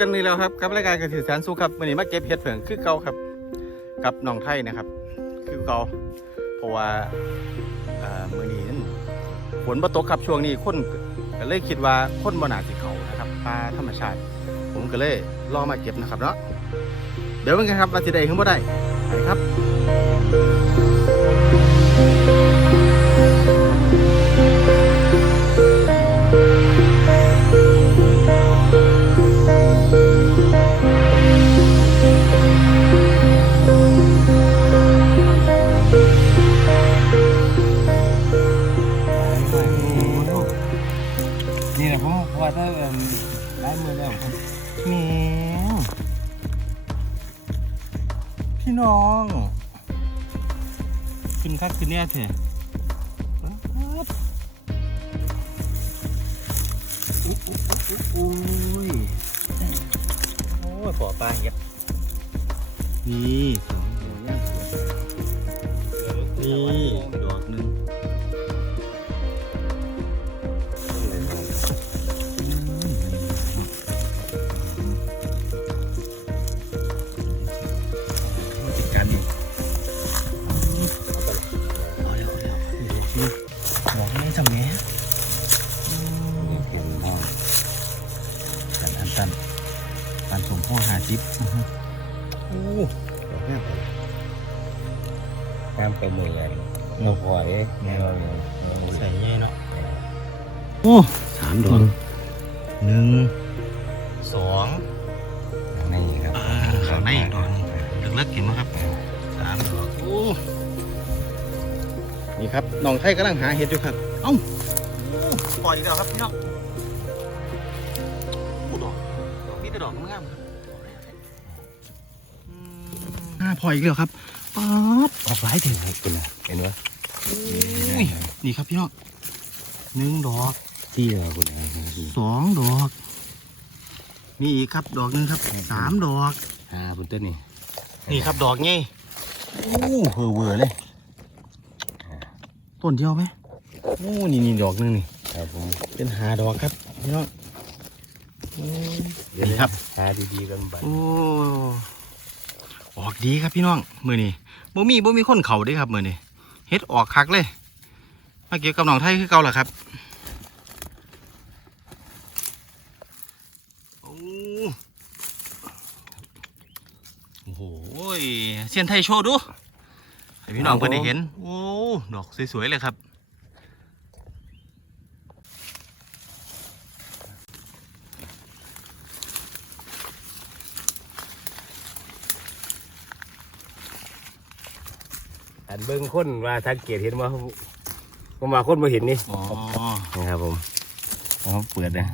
กันนี่แล้วครับกับรายการเกษตรแสนสุขครับวันนี้มาเก็บเห็ดเผืองคือเก่าครับ กับน้องไทยนะครับ คือเก่าเพราะว่ามื่อนี้ฝนบ่ตกครับช่วงนี้คนก็เลยคิดว่าคนบนาสิเขานะครับปลาธรรมชาติ ผมก็เลยลองมาเก็บนะครับเนาะเดี๋ยวเป็นไงครับว่าสิได้หรือบ่ได้ไปครับ ได้มือแล้วแมวพี่น้องขึ้นคักขึ้นเนี่ยเถอะโอ้ยโอ้ยปอปลาเห็ดนี่นี่ โอ้สามดอกหนึ่งสองนี่ครับอ่าข้างในอีกดอกหนึงเล็กๆกินมั้งครับสามดอกโอ้นี่ครับน้องไทยกำลังหาเห็ดอยู่ครับ เอ้าโอ้ปล่อยอีกแล้วครับพี่น้องโอ้ดอกดอกนี้แต่ดอกงามๆครับอืมอ่าพออีกแล้วครับป๊าดออกหลายถึงคุณเห็นไหมอุ้ยนี่ครับพี่น้องหนึ่งดอก ที่เราคุณสองดอกมีอีกครับดอกหนึงครับสามดอกอ่าคุณต้นนี่นี่ครับดอกไงโอ้เฮอเวอร์เลยต้นเดียวไหมโอ้นี่นี่ดอกหนึงนี่ครับผมเป็นหาดอกครับพี่น้องนี่ครับหาดีๆกันบัดโอ้ออกดีครับพี่น้องมือนี่บ่มีบ่มีคนเขาเด้ครับมือนี่เฮ็ดออกคักเลยมาเก็บกับน้องไทยคือเก่าล่ะครับโอ้โอ้โห เซียนไทยโชว์ดูให้พี่น้องเพิ่นได้เห็น โอ้ ดอกสวยๆเลยครับ อันเบิ้งคนว่าสังเกตเห็นว่าผมมาคนมาเห็นนี่อ๋อนะครับผมเขาเปิดนะ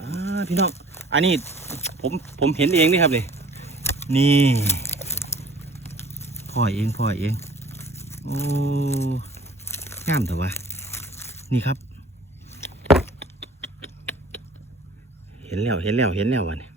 อ่า พี่น้อง อันนี้ผมผมเห็นเองนี่ครับเลยนี่พ่อเองพ่อเอง โอ้งามแต่ว่านี่ครับ เห็นแล้วเห็นแล้วเห็นแล้ววันนี้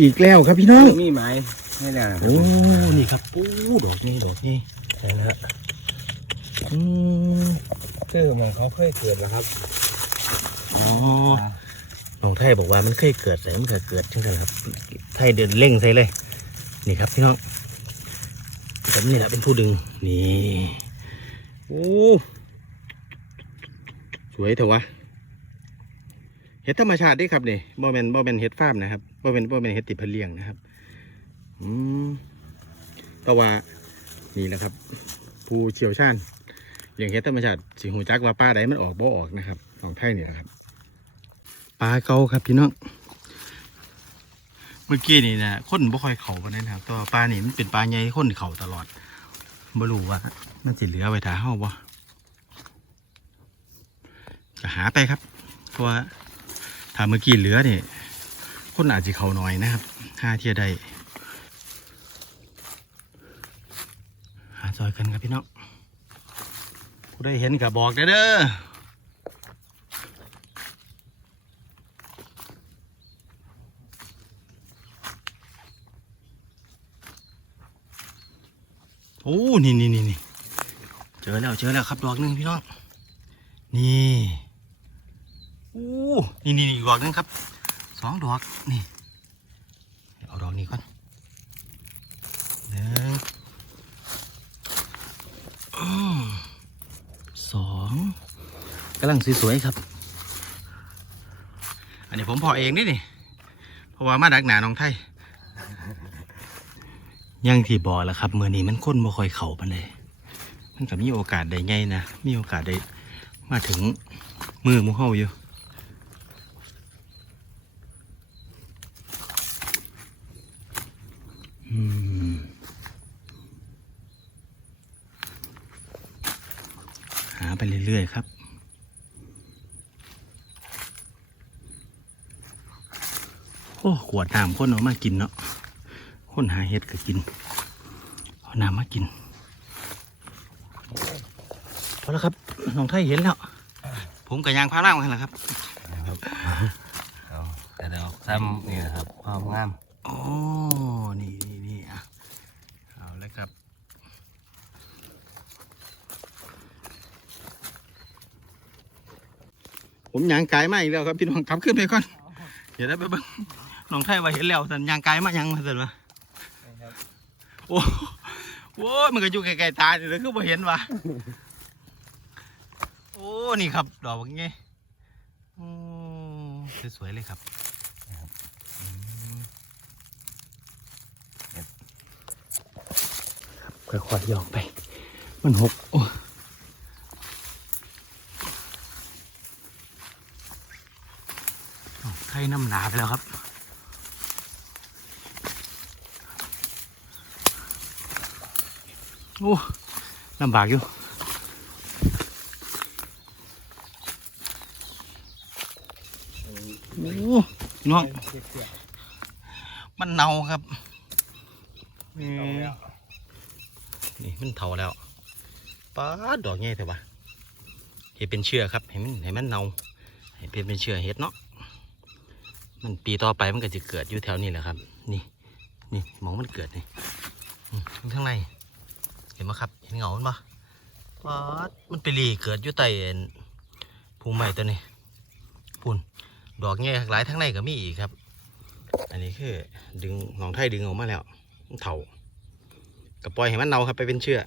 อีกแล้วครับพี่น้องมีไหมไม่ได้โอ้นี่ครับปูดอกนี่ดอกนี่ใช่นะฮะอืมคือมันเขาเคยเกิดแล้วครับอ๋อน้องไทยบอกว่ามันเคยเกิดแต่มันเคยเกิดจังเลยครับ ไทยเดินเร่งใส่เลย นี่ครับพี่น้องผมนี่แหละเป็นผู้ดึงนี่โอ้สวยเถอะวะเห็ดธรรมชาติเด้วยครับนี่บ่เป็นบ่เป็นเห็ดฟาร์มนะครับ บ่าเป็นบ่าเป็นเห็ดติดเพนเลียงนะครับ อืมต่ว่านี่แหละครับ ผู้เชี่ยวชาญเรื่องเห็ดธรรมชาติสิหูจักว่าปลาใดมันออกบ่ออกนะครับ ของไทยเนี่ยครับปลาเก่าครับพี่น้องเมื่อกี้นี่นะคนบ่ค่อยเข่ากันนะครับต่ว่าปลานี่มันเป็นปลาใหญ่คนเข่าตลอดบ่รู้ว่ามันสิเหลือไว้ถ่าเฮาบ่จะหาไปครับเพราะว่าถ้าเมื่อกี้เหลือนี่ คนอาจจะเขาน้อยนะครับห้าเทียใดหาซอยกันครับพี่น้องผู้ได้เห็นก็บบอกได้เด้อโอ้นี่นี่นี่เจอแล้วเจอแล้วครับดอกหนึ่งพี่น้อง นี่ โอ้ นี่นี่อีกดอกหนึงครับ สองดอกนี่เอาดอกนี้ก่อนหนึ่งสองกำลังสวยๆครับ อันนี้ผมพอเองนี่นี่เพราะว่ามาดักหนาน้องไทยยังที่บอกแล้วครับเมื่อนี้มันค้นบ่ค่อยเข่าปานใดมันก็มีโอกาสได้ไงนะมีโอกาสได้มาถึงมือหมูเฮาอยู่อืม หา ไปเรื่อยๆครับ โอ้ขวดน้ำคนเอามากินเนาะคนหาเห็ดก็กินเอาน้ำมากินพอแล้วครับน้องไทยเห็นแล้ว ผมกับยางพาร่างมาแล้วครับนะครับเอาแต่เดี๋ยวซ้ำนี่นะครับ ความงาม โอ้ นี่นี่นี่อะ เอาเลยครับ ผมยางกายมาอีกแล้วครับพี่น้องขับขึ้นไปก่อนเดี๋ยวได้ไปเบิ่งน้องไทยว่าเห็นแล้วแต่ยางกายมายังมาเสร็จวะโอ้โหมันก็อยู่ไกลๆตาอยู่เลยคือบ่เห็นวะโอ้นี่ครับดอกแบบนี้โอ้สวยๆเลยครับอืมค่อยๆหยอกไป มันหกโอ้ อ้าวไข่น้ำหนาไปแล้วครับ โอ้ลำบากอยู่โอ้น้องมันเน่าครับนี่มันเถาแล้วป้าดดอกใหญ่แต่ว่าเห็ดเป็นเชื้อครับเห็นมันเห็นมันเน่าเห็ดเป็นเป็นเชื้อเห็ดเนาะ มันปีต่อไปมันก็จะเกิดอยู่แถวนี้แหละครับ นี่นี่มองมันเกิดนี่ข้างใน เห็นไหมครับ เห็นเงามันปะป้าดมันไปรีเกิดอยู่ใต้ภูมิใหม่ตัวนี้ปุ่นดอกใหญ่หลายทั้งในก็มีอีกครับ อันนี้คือดึงหนองไทยดึงออกมาแล้วเถาก็ปล่อยให้มันเน่าครับไปเป็นเชื้อ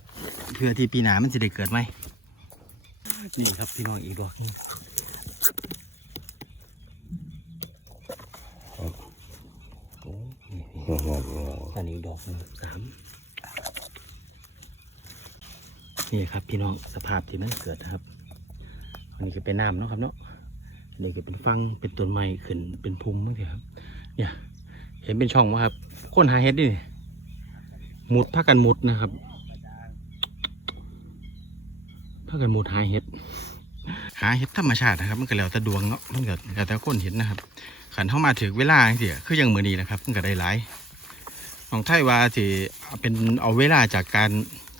เพื่อที่ปีหนามันจะได้เกิดไหมนี่ครับพี่น้องอีกดอกนึงโอ้ นี่อันนี้ดอกหนึ่งสามนี่ครับพี่น้องสภาพที่มันเกิดนะครับ อันนี้ก็เป็นน้ำเนาะครับเนาะอันนี้ก็เป็นฟังเป็นต้นไม้ขึ้นเป็นพุ่มมั้งสิครับ เนี่ย เห็นเป็นช่องไหมครับคนหาเห็ดดิหมุดผ้ากันหมุดนะครับผ้ากันหมุดหาเห็ดหาเห็ดธรรมชาตินะครับ มันก็แล้วแต่ดวงเนาะมันก็แล้วแต่คนเห็นนะครับขันเข้ามาถึงเวลาเสียคืออย่างมือนี้นะครับ มันก็ได้หลาย ของไทยว่าสิเอาเป็นเอาเวลาจากการ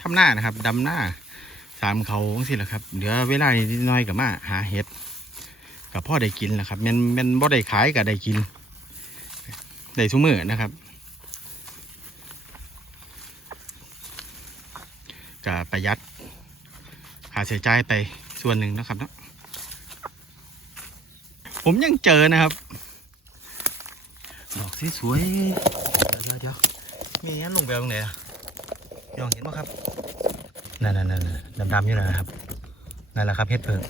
ทำหน้านะครับดำหน้าสามเขาสิแหละครับเหลือเวลานิดน้อยกับมาหาเห็ดกับพ่อได้กินแหละครับมันมันบ่ได้ขายก็ได้กินได้ทุกมื้อนะครับก็ประหยัดค่าใช้จ่ายไปส่วนหนึ่งนะครับเนาะผมยังเจอนะครับ ดอกสสวยๆเดี๋ยวเดี๋ยว มีงั้นลงไปตรงไหนอะยองเห็นไหมครับนั่นนั่นนั่นดำๆอยู่นั่นนะครับนั่นแหละครับเห็ดเพิง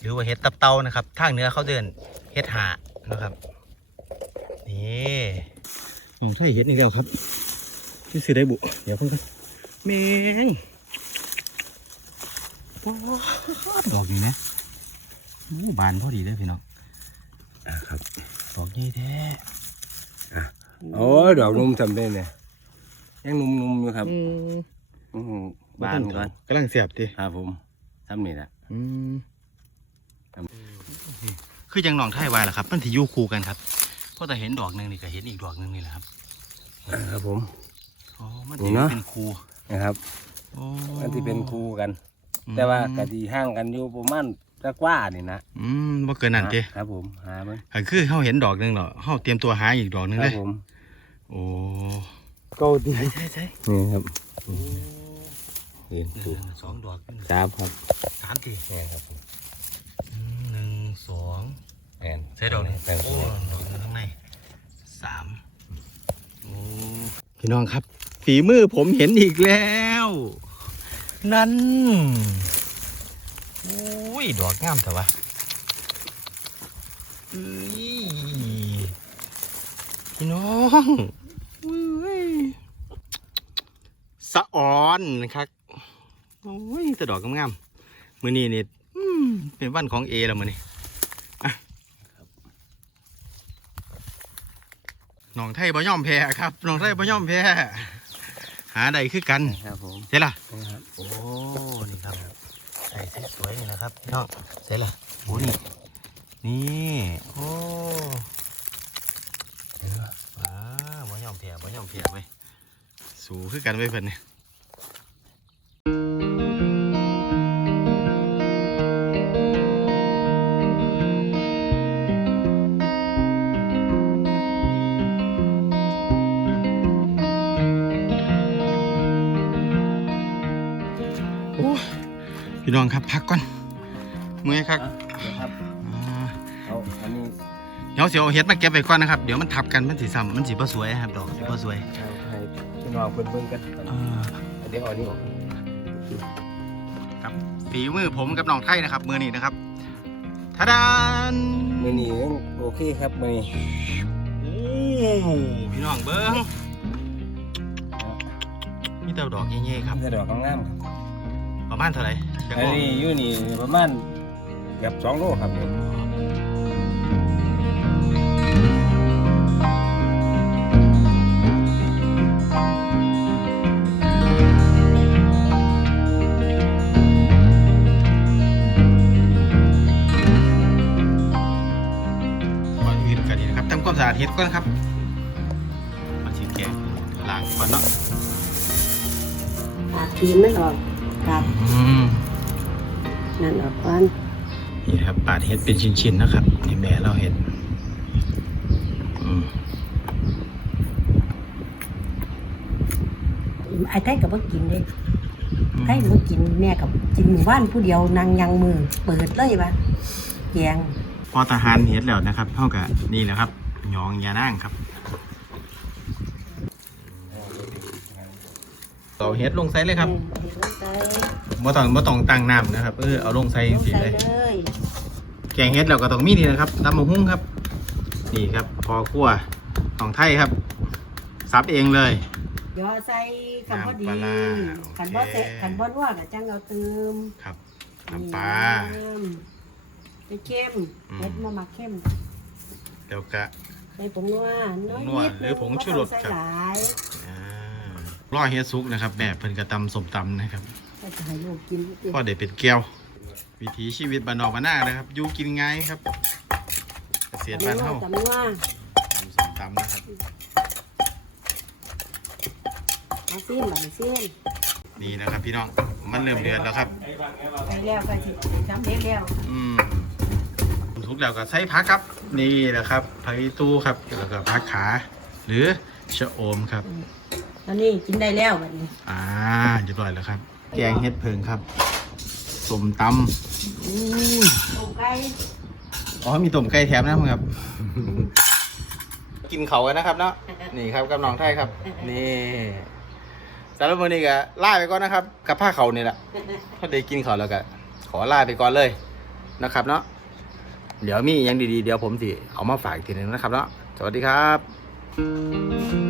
หรือว่าเห็ดตับเตานะครับทางเหนือเขาเดินเห็ดหานะครับนี่มองใช่เห็ดนี่แล้วครับที่ซื้อได้บุเดี๋ยวเพิ่งกันแมงว้าวดอกนี้นะอู้บานพอดีเลยพี่น้องอะครับดอกนี้แท้ โอ้ยดอกนุ่มทำได้เนี่ยยังนุ่มๆอยู่ครับอืมอืมบานก่อนกำลังเสียบทีครับผมทำนี่แหละ อืมครับ คือจังหนองไทยวายแหละครับ มันที่อยู่คู่กันครับเพราะแต่เห็นดอกหนึ่งนี่ก็เห็นอีกดอกหนึ่งนี่แหละครับอ่าครับผม อ๋อมันนี่ที่เนาะเป็นคู่นะครับอ๋อมันที่เป็นคู่กัน แต่ว่ากะดีห่างกันอยู่ประมาณ สักว่านี่นะอืมบ่เกินนั่นติครับผมหามันก็คือเฮาเห็นดอกหนึงแล้วเฮาเตรียมตัวหาอีกดอกหนึงคเลรับยผมโอ้โกดีใช่ใช่นี่ครับนี่ถูกสองดอกสามครับสามทีนี่ครับผมหนึ่งสองแอนใช่ดอกนี้แอนโอ้ดอกอยู่ข้างในสามโอ้พี่น้องครับ ฝีมือผมเห็นอีกแล้ว นั่นโอ้ย ดอกงามแต่ว่าเอ้ยพี่น้องเอ้ยสะอ่อนนะครับโอ้ยแต่ดอกงามๆมือนี้นี่อืมเป็นวันของเอแล้วมือนี้น้องไทยบ่ย่อมแพ้ครับน้องไทยบ่ย่อมแพ้หาได้คือกันครับผมเสร็จละนี่ครับโอ้นี่ครับ ใส่สวยๆนี่นะครับน้องเสร็จละโอ้นี่นี่โอ้เห็นปะอ่าบ่ยอมเพียบ่ยอมเพียไหมสูขึ้นกันไว้เพิ่นเนี่ย พี่น้องครับพักก่อนเมื่อยครับอะเดี๋ยวครับอ่าเอาอันนี้เดี๋ยวเสียวเอาเฮ็ดมาเก็บไว้ก่อนนะครับเดี๋ยวมันทับกันมันสีซ้ำมันสีบ่สวยครับดอกสีบ่สวยเอาให้พี่น้องเพิ่นเบิ่งกันอ่าเดี๋ยวเอาอันนี้ออกครับฝีมือผมกับน้องไทยนะครับมือนี้นะครับทาดานมื้อนี้โอเคครับมื้อนี้โอ้พี่น้องเบิ้งมีแต่ดอกเงี้ยๆครับสะดวกงามๆครับ ประมาณเท่าไหร่จักอันโลนี้อยู่นี่ประมาณเกือบสองโลครับนี่ก่อนอื่นกันดีนะครับทำความสะอาดเฮ็ดก่อนครับมาชิมแกงล้างก่อนเนาะตัดทีมไม่ออก ตัดอืมนั่นออกก่อนนี่ครับปาดเฮ็ดเป็นชิ้นๆนะครับนี่แม่เราเห็ดอืมไอ้ไทยกับว่ากินเลยไทยบ่กินแม่กับกินหมู่บ้านผู้เดียวนางยังมือเปิดเลยวะแยงพอทหารเฮ็ดแล้วนะครับเท่ากับนี่แหละครับหยองยานั่งครับ เอาเฮ็ดลงใส่เลยครับเออลงใส่บ่ต้องบ่ต้องตั้งน้ำนะครับเออเอาลงใส่ลงสิใส่เลย เลยแกงเฮ็ดแล้วก็ต้องมีนี่นะครับตำมะฮุ่งครับ นี่ครับพอคั่วของไทยครับซับเองเลยย่อใส่ขันพอดีน้ำปลาร้าขันบ่โอเคเสร็จขันบ่นัวก็จังเอาเติมครับน้ำปลาไปเข้มอืมเฮ็ดมามาเข้มแล้วก็ใส่ผงนัวน้อยผงนัวนิดหรือผงชูรสใส่ครับหลาย อ่ารอเฮ็ดซุกนะครับแม่เพิ่นก็ตำสมตำนะครับก็จะให้ลูกกินติพอได้เป็นแก้ว วิถีชีวิตบ้านนอกบ้านนานะครับอยู่กินง่ายครับเกษตรบ้านเฮาจำนัวตำสมตำนะครับ เอาซีนบัดนี้ซีนนี่นะครับ พี่น้องมันเริ่มเดือดแล้วครับ ไปแล้วก็สิจำเด็ดแล้วอืมทุกแล้วก็ใส่ผักครับ นี่แหละครับผักอีตู้ครับแล้วก็ผักขา หรือชะโอมครับ ตอนนี้กินได้แล้วบัดนี้อ่าเรียบร้อยแล้วครับ แกงเฮ็ดเพิงครับสมตำอู้ยต้มไก่อ๋อมีต้มไก่แถมนะครับ กินเขากันนะครับเนาะนี่ครับกับน้องไทยครับ นี่สำหรับวันนี้ก็ล่าไปก่อนนะครับ กับผ้าเขานี่แหละถ้าได้กินเขาแล้วก็ขอลาไปก่อนเลยนะครับเนาะเดี๋ยวมีอยังดีๆ เดี๋ยวผมสิเอามาฝากอีกทีหนึงนะครับเนาะสวัสดีครับ